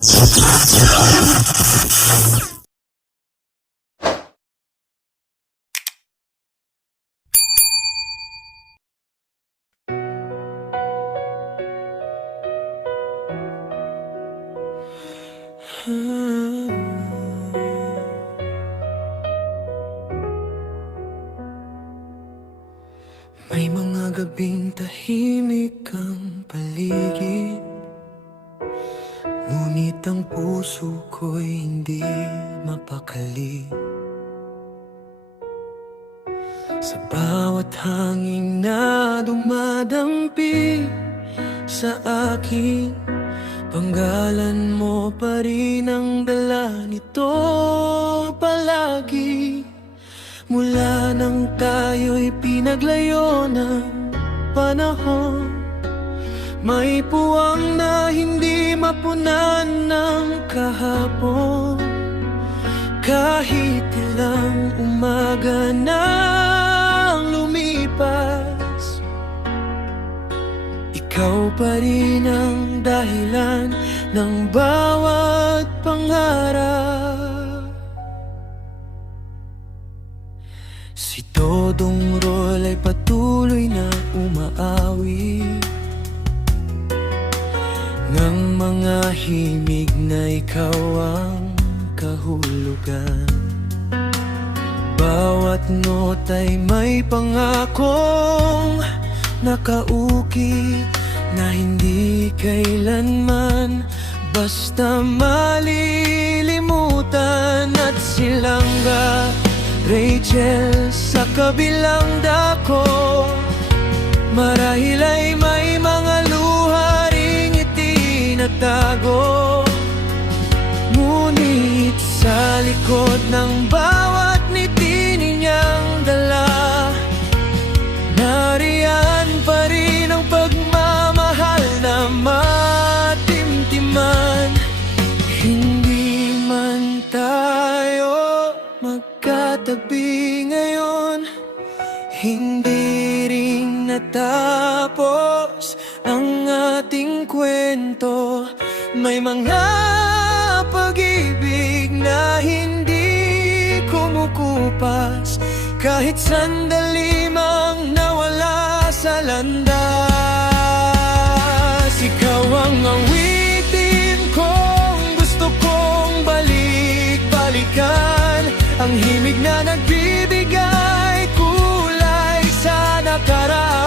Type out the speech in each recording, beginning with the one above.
May mga gabing tahimik ang paligid, ngunit ang puso ko'y hindi mapakali. Sa bawat hangin na dumadampi sa akin, panggalan mo pa rin ang dala nito palagi. Mula nang tayo'y pinaglayo ng panahon, may puwang na hindi mapunan ng kahapon. Kahit ilang umaga nang lumipas, ikaw pa rin ang dahilan ng bawat pangarap. Si Dodong Rol ay patuloy na umaawi ng mga himig na ikaw ang kahulugan. Bawat nota'y may pangakong nakaukit na hindi kailanman basta malilimutan. At silangga Rachel sa kabilang dako, marahil ay may mga luha ring itinatago. Ngunit sa likod ng bawat ngiti niyang dala, nariyan pa rin ang pagmamahal na matimtiman. Hindi man tayo magkatabi ngayon, hindi rin natapos ang ating kwento. May mga pag-ibig na hindi kumukupas, kahit sandali mang nawala sa landas. Ikaw ang awitin kong gusto kong balik-balikan, ang himig na nagbibigay kulay sa nakaraan.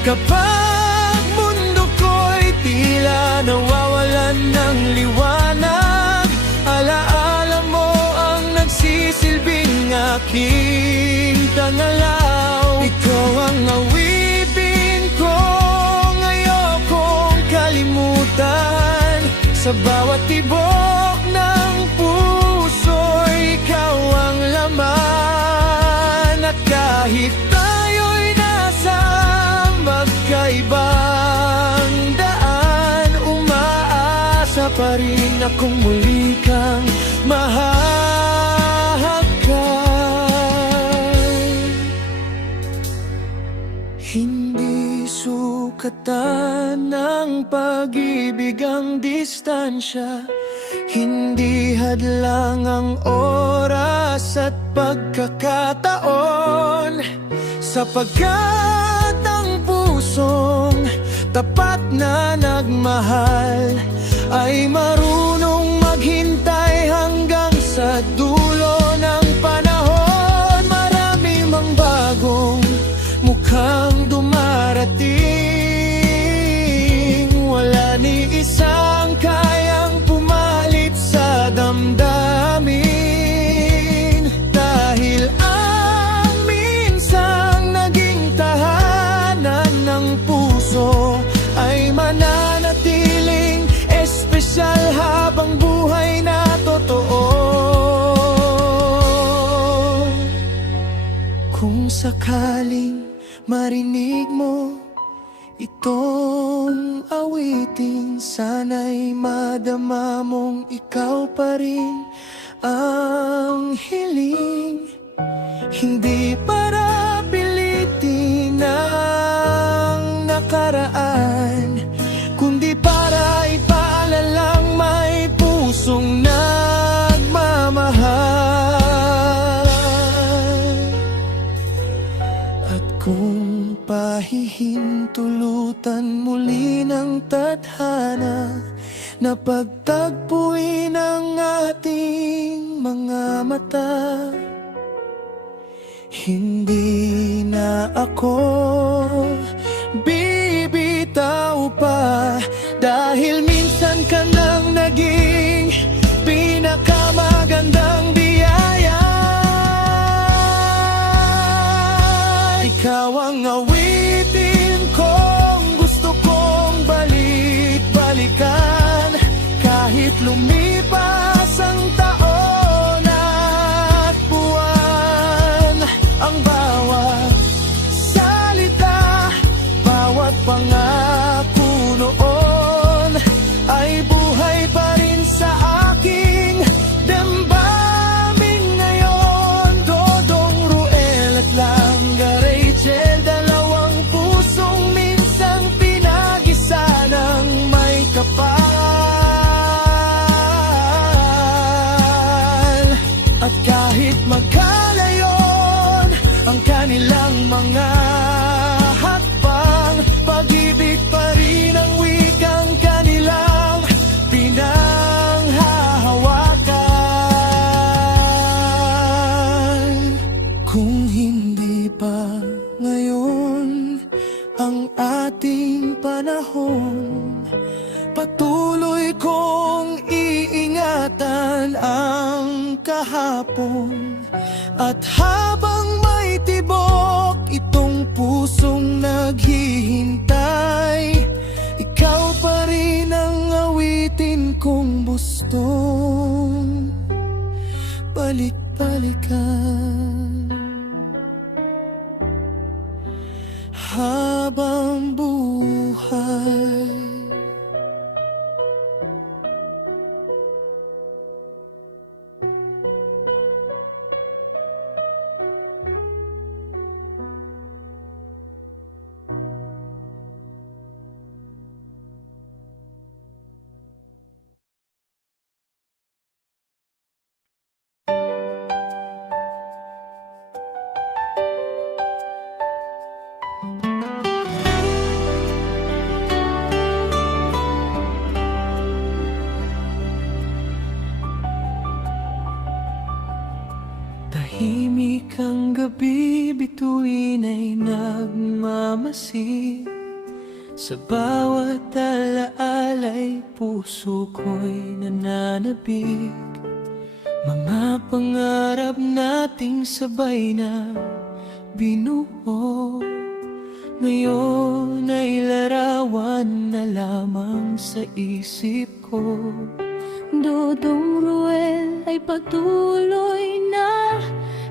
Kapag mundo ko'y tila nawawalan ng liwanag, alaala mo ang nagsisilbing aking tangalaw. Ikaw ang awitin kong ayokong kalimutan. Sa bawat tibok ng puso, ikaw ang laman. At kahit tayo'y nasa magkaibang daan, umaasa pa rin akong muli kang mahahagkan. Hindi sukatan ng pag-ibig ang distansya, hindi hadlang ang oras at pagkakataon, sapagkat ang pusong tapat na nagmahal ay marunong maghintay hanggang sa dulo ng panahon. Marami mang bagong mukhang dumarating, wala ni isang kayang pumalit sa damdamin. Dahil ang minsang naging tahanan ng puso ay mananatiling espesyal habang buhay na totoo. Kung sakaling marinig mo itong awitin, sana'y madama mong ikaw pa rin ang hiling. Hindi para pilitin ang nakaraan, kundi para Kung pahihintulutan muli ng tadhana na pagtagpuin ang ating mga mata, hindi na ako bibitaw pa, dahil minsan ka nang naging pinakamagandang biyaya. Ikaw ang awitin kong gusto kong balik-balikan, kahit lumipas ang taon at buwan. Ang bawat salita, bawat pangako noon ay buhay pa rin sa aking damdamin ngayon. Dodong Ruel at Langga Rachel, dalawang pusong minsang pinag-isa ng may kapal. At kahit magkalayon ang kanilang mga hakbang, pag-ibig pa rin ang wikang kanilang pinanghahawakan. Kung hindi pa ngayon ang ating panahon, patuloy kong iingatan ang kahapon. At habang may tibok itong pusong naghihintay, ikaw pa rin ang awitin kong gustong balik-balikan habang buhay. Tahimik ang gabi, bituin ay nagmamasid. Sa bawat alaala'y puso ko'y nananabik. Mga pangarap nating sabay na binuo, ngayon ay larawan na lamang sa isip ko. Dodong Ruel ay patuloy na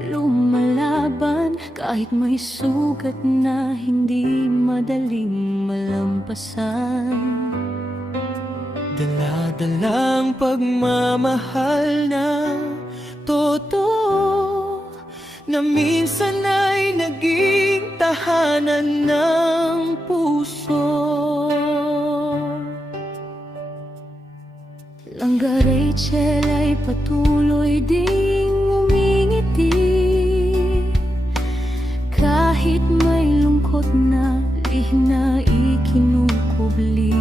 lumalaban, kahit may sugat na hindi madaling malampasan. Dala-dalang pagmamahal na totoo, na minsan ay naging tahanan ng puso. Langga Rachel ay patuloy ding umingiti, kahit may lungkot na lihim na ikinukubli.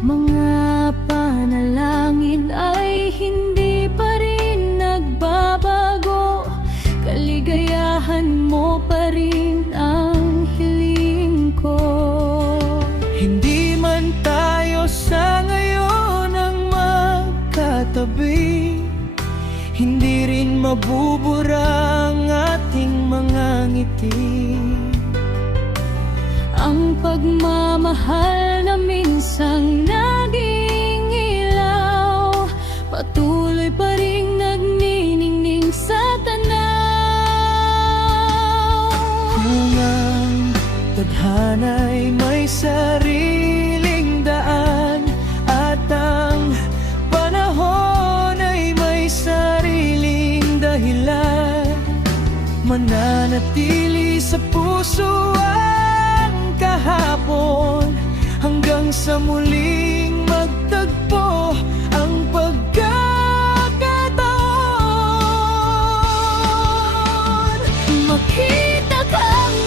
Mga panalangin ay hindi pa rin nagbabago, kaligayahan mo pa rin ang hiling ko. Hindi man tayo sa ngayon ang magkatabi, hindi rin mabubura ang ating mga ngiti. Ang pagmamahal na minsang naging ilaw, patuloy pa rin nagniningning sa tanaw. Kung ang tadhana'y may sariling daan, at ang panahon ay may sariling dahilan, mananatili sa puso ang kahapon, hanggang sa muling magtagpo ang pagkakataon. Makita kang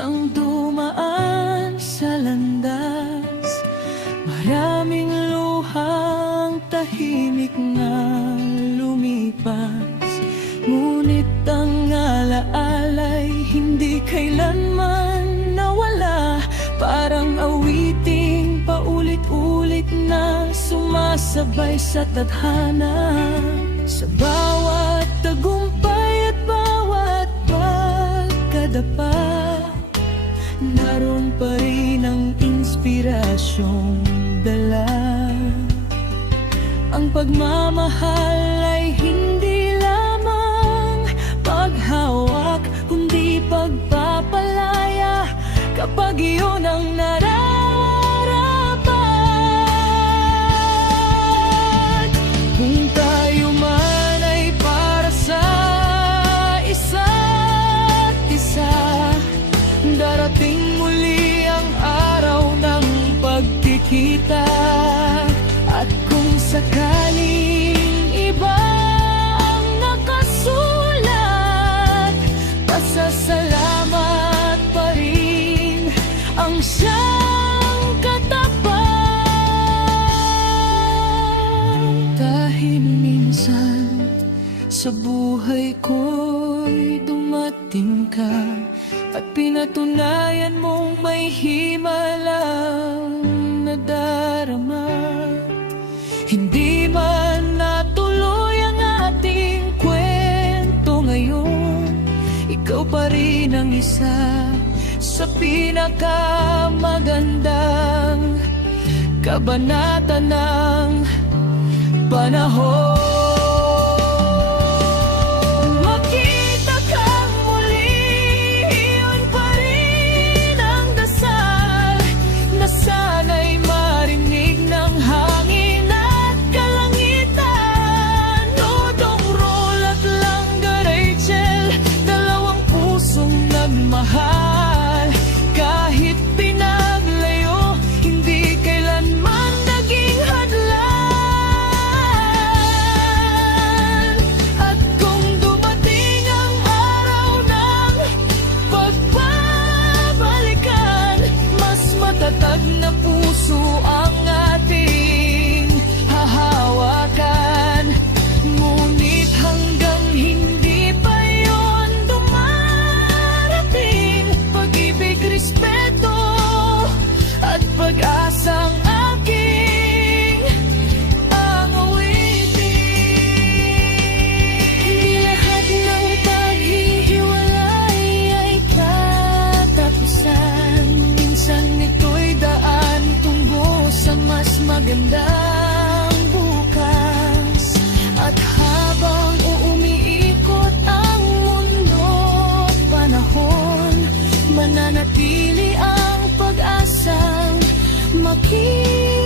kang dumaan sa landas. Maraming luhang tahimik na lumipas, ngunit ang alaala'y hindi kailanman nawala. Parang awiting paulit-ulit na sumasabay sa tadhana. Sa bawat tagumpay at bawat pagkadapa, naroon pa rin ang inspirasyong dala. Ang pagmamahal ay hindi lamang paghawak, kundi pagpapalaya kapag iyon ang nararapat. Kung tayo man ay para sa isa't isa, darating muli ang araw ng pagkikita. At kung sakaling iba ang nakasulat, pasasalamat pa rin ang siyang katapat. Dahil minsan sa buhay ko'y dumating ka at pinatunayan mong may himalang nadarama. Hindi man natuloy ang ating kwento ngayon, ikaw pa rin ang isa sa pinakamagandang kabanata ng panahon. Makita kang muli, iyon pa rin ang dasal, na sana'y marinig ng hangin at kalangitan. Dodong Roll at Langga Rachel, dalawang pusong nagmahal. Kahit pinaglayo, hindi kailanman naging hadlan. At kung dumating ang araw ng pagbabalikan, mas matatag na puso ang ating hahawakan. Ngunit hanggang hindi pa yun dumarating, pag-ibig, respeto at pag-asang aking ang awitin. Hindi lahat ng paghihiwalay ay katapusan. Minsan ito'y daan tungo sa mas magandang bukas. At habang umiikot ang mundo at panahon, mananatili ang pag-asang makita.